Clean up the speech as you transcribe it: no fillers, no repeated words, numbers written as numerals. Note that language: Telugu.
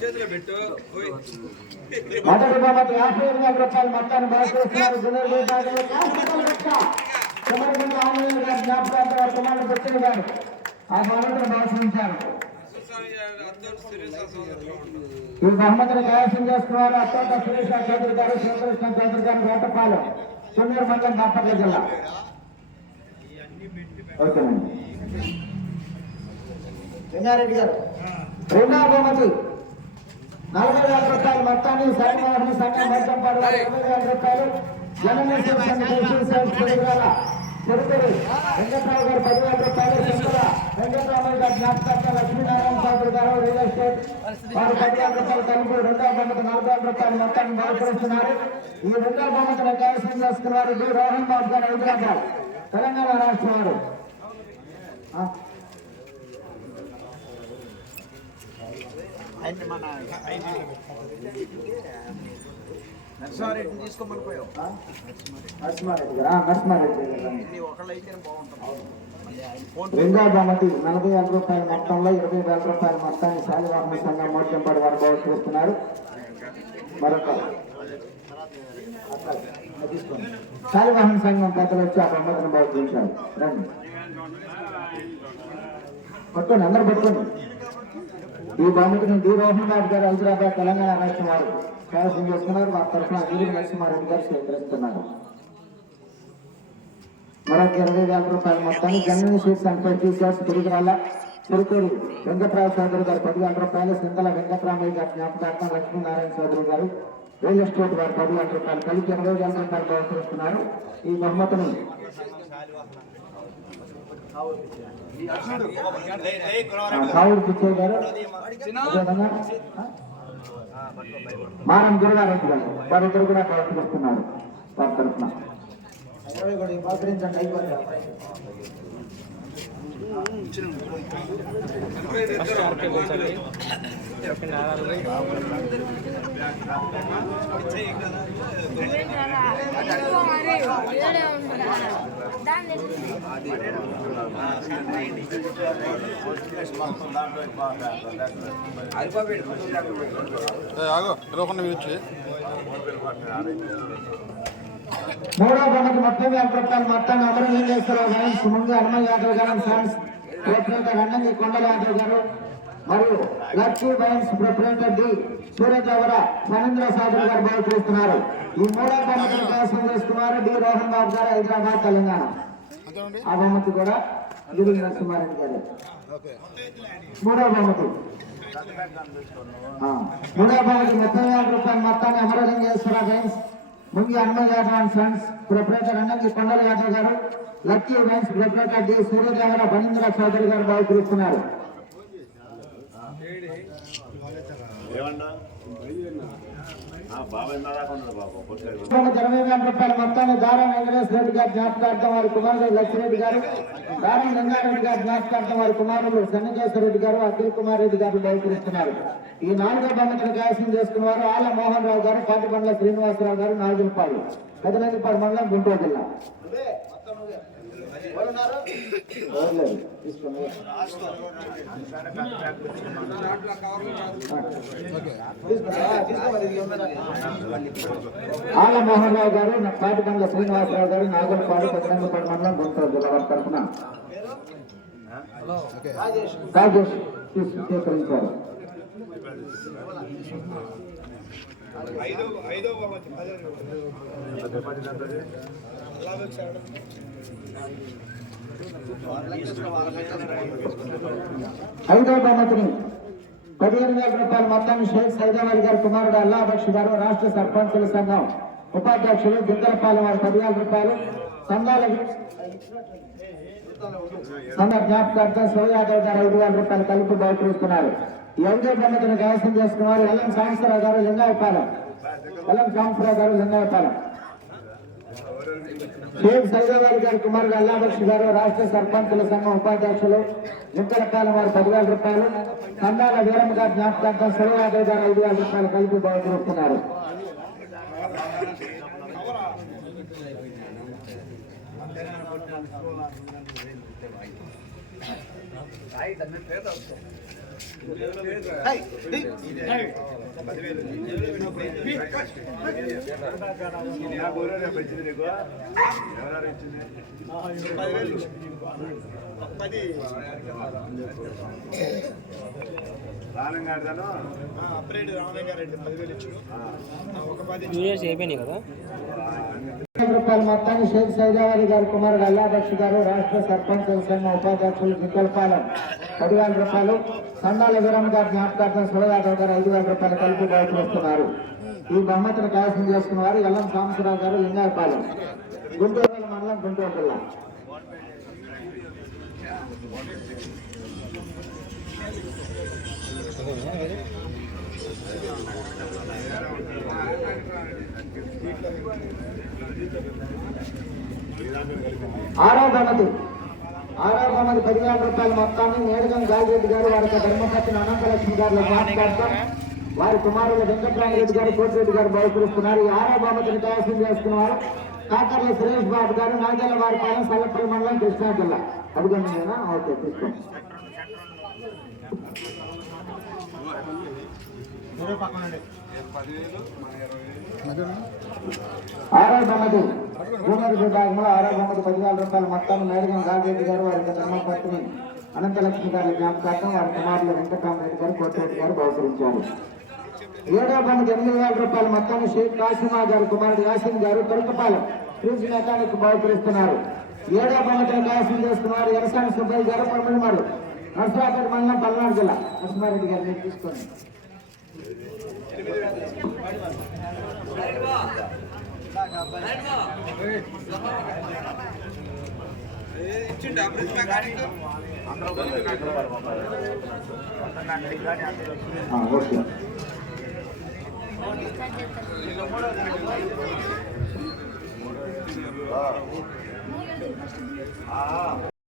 చేతిలో పెట్టు. మొదటి బహుమతి 50,000 రూపాయలు మొత్తాన్ని బయటకు జ్ఞాపకాలు గారు ఆ బహుమతిని భాషించారు. ఈ బహుమతిని కైవసం చేసుకున్నారు అత్యంత సురేష్ చౌదరి గారు, శివకృష్ణ చౌదరి గారు, వేటపాలెం, సుందూరు మండలం, బాపట్ల జిల్లా. ఓకేనండి. రంగారెడ్డి గారు రెండవ బహుమతి 40,000 రూపాయలు మొత్తాన్ని సాయంత్రం సంఘం మైతంపాడు 20,000 రూపాయలు జననేశ్వర చెరుకుడు వెంకట్రావు గారు 10,000 రూపాయలు, శంకర వెంకట్రావు గారు జ్ఞాపకార్థ లక్ష్మీనారాయణ చౌదరి గారు రియల్ ఎస్టేట్ వారు 10,000 రూపాయలు కలిపి రెండవ బహుమతి 4,000 రూపాయలు మొత్తాన్ని బహుకరిస్తున్నారు. ఈ రెండవ బహుమతిని కైవసం చేసుకున్నారు డి రోహన్ బాబు గారు, హైదరాబాద్, తెలంగాణ రాష్ట్రం వారు. నర్సారెడ్డి తీసుకోమని పోయావు. రెండో బహుమతి 40,000 రూపాయల మొత్తంలో 20,000 రూపాయల మొత్తాన్ని శాలివాహన సంఘం మోచంపాడు వారు బహుకరిస్తున్నారు. మరొక శాలివాహన సంఘం పెద్దలు వచ్చి ఆ బహుమతిని బహుకరించారు. రండి పట్టుకోండి, అందరూ పట్టుకోండి. ఈ బహుమతిని డి రోహన్ బాబు గారు, హైదరాబాద్, తెలంగాణ రాష్ట్రం వారు కైవసం చేస్తున్నారు. వారి తరఫున వీరి నరసింహారెడ్డి గారు స్వీకరిస్తున్నారు. మరొక 20,000 రూపాయల మొత్తాన్ని జనరల్ స్వీట్స్ అండ్ ఫెస్టివల్స్ తిరుగురాల చెరుకూరు వెంకట్రావు చౌదరి గారు 10,000 రూపాయలు, సింగల వెంకట్రామయ్య గారు జ్ఞాపకార్థం లక్ష్మీనారాయణ చౌదరి గారు రియల్ ఎస్టేట్ వారు 10,000 రూపాయలు కలిపి 20,000 రూపాయలు బహుకరిస్తున్నారు. ఈ బహుమతిని కావుడు పిచ్చయ్య గారు, మారం దుర్గారెడ్డి గారు వారిద్దరు కూడా బహుకరిస్తున్నారు. వారి తరఫున బహుకరించండి. అయిపోయింది. మూడో బహుమతి 30,000 రూపాయలు మొత్తాన్ని అమరలింగేశ్వరరావు గారు, సుమంగి హనుమయ్య యాదవ్ గారు, ఫ్రాన్స్ ప్రొపరేటర్ అన్నంగి కొండల యాదవ్ గారు మరియు lucky wines proprietor D Suryadevara Phanendra Sagar గారు బహుకరిస్తున్నారు. ఈ మూడో బహుమతిని కైవసం చేసుకున్నారు డి రోహన్ బాబు గారు, హైదరాబాద్, తెలంగాణ. ఆ బహుమతి కూడా గిరి నరసింహారెడ్డి గారు. మూడో బహుమతి 30,000 రూపాయల మొత్తాన్ని Amaralingeswara wines Mungi Hanumaiah Yadav and friends proprietor Annangi Kondala Yadav garu, lucky wines proprietor D Suryadevara Phanendra Chowdary garu బహుకరిస్తున్నారు. 20,000 రూపాయల మొత్తాన్ని దారం వెంకటేశ్వర రెడ్డి గారు జ్ఞాపకార్థం వారి కుమారుడు లక్ష్మిరెడ్డి గారు, దారం లింగారెడ్డి గారు జ్ఞాపకార్థం వారి కుమారుడు సన్నికేశ్వర రెడ్డి గారు, అఖిల్ కుమార్ రెడ్డి గారు బహుకరిస్తున్నారు. ఈ నాలుగో బహుమతిని కైవసం చేసుకున్న వారు ఆల మోహన్ రావు గారు, పాటిబండ్ల శ్రీనివాసరావు గారు, నాగులపాడు, పెదనందిపాడు మండలం, గుంటూరు జిల్లా. ఆల మోహన్ రావు గారు, పాటిబండ్ల శ్రీనివాసరావు గారు, నాగులపాడు, పెదనందిపాడు మండలం, గుంటూరు జిల్లా వారి తరఫున రాజేష్ స్వీకరించారు. ఐదో బహుమతిని 15,000 రూపాయల మొత్తాన్ని షేక్ సైదాబాద్ గారి కుమారుడు అల్లాబక్షి గారు, రాష్ట్ర సర్పంచుల సంఘం ఉపాధ్యక్షులు, గిద్దలపాలెం వారు 10,000 రూపాయలు, సంఘాల జ్ఞాపకార్థం శివ యాదవ్ గారు 5,000 రూపాయలు కలిపి బహుకరిస్తున్నారు. ఈ ఐదో బహుమతిని కైవసం చేసుకున్నారు ఎల్ఎం సాంబశివరావు గారు, లింగాయపాలెం, షేక్ సైదాబాద్ గారి కుమారుడు అల్లాబక్షి గారు, రాష్ట్ర సర్పంచుల సంఘం ఉపాధ్యక్షులు, గిద్దలపాలెం వారు 10,000 రూపాయలు, సంఘాల వీరమ్మ గారి జ్ఞాపకార్థం శివ యాదవ్ గారు 5,000 రూపాయలు కలిపి బహుకరిస్తున్నారు. రూపాయల మొత్తాన్ని షేక్ సైదావరి గారి కుమారుడు అల్లాబక్ష్ గారు రాష్ట్ర సర్పంచ్ సంఘ ఉపాధ్యక్షులు నికల్పాలెం 10,000 రూపాయలు, సండాల వీరమ్మ గారి జ్ఞాపకార్థం శివయాదవ్ గారు 5,000 రూపాయలు కలిపి బయటకొస్తున్నారు. ఈ బహుమతిని కైవసం చేసుకున్న వారు ఎల్లం సాంబశివరావు గారు లింగాయపాలెం, గుంటూరు మండలం, గుంటూరు జిల్లా. ఆరో బహుమతి 10,000 రూపాయల మొత్తాన్ని మేడగం గాలిరెడ్డి గారు వారి ధర్మపత్ని అనంతలక్ష్మి గారి జ్ఞాపకార్థం వారి కుమారుల వెంకటరామరెడ్డి గారు, కోటిరెడ్డి గారు బహుకరిస్తున్నారు. ఈ ఆరో బహుమతిని కైవసం చేసుకున్నారు కాకర్ల సురేష్ బాబు గారు, నాగేల వారిపాలెం, సల్లపల్లి మండలం, కృష్ణా జిల్లా. అడుగుతున్నాయినా ఓకే తీసుకోండి. ఆరో బహుమతి భూమతి విభాగంలో 10,000 రూపాయల మొత్తాన్ని మేడగం గాలిరెడ్డి గారు వారి ధర్మపత్ని అనంతలక్ష్మి గారి జ్ఞాపకార్థం వారి కుమారుల వెంకటరామరెడ్డి గారు, కోటిరెడ్డి గారు బహుకరించారు. ఏడో బహుమతి 8,000 రూపాయల మొత్తాన్ని షేక్ కాసిమా గారి కుమారుడు యాసిన్ గారు, తొలకపాలెం, ఫ్రిడ్జ్ మెకానిక్ బహుకరిస్తున్నారు. ఏడో బహుమతిని కైవసం చేసుకున్నారు ఎరసాని సుబ్బయ్య గారు, పరమడిమారు, నర్సరాపేట మండలం, పల్నాడు జిల్లా. నరసింహారెడ్డి గారు మీరు తీసుకోండి. ఓకే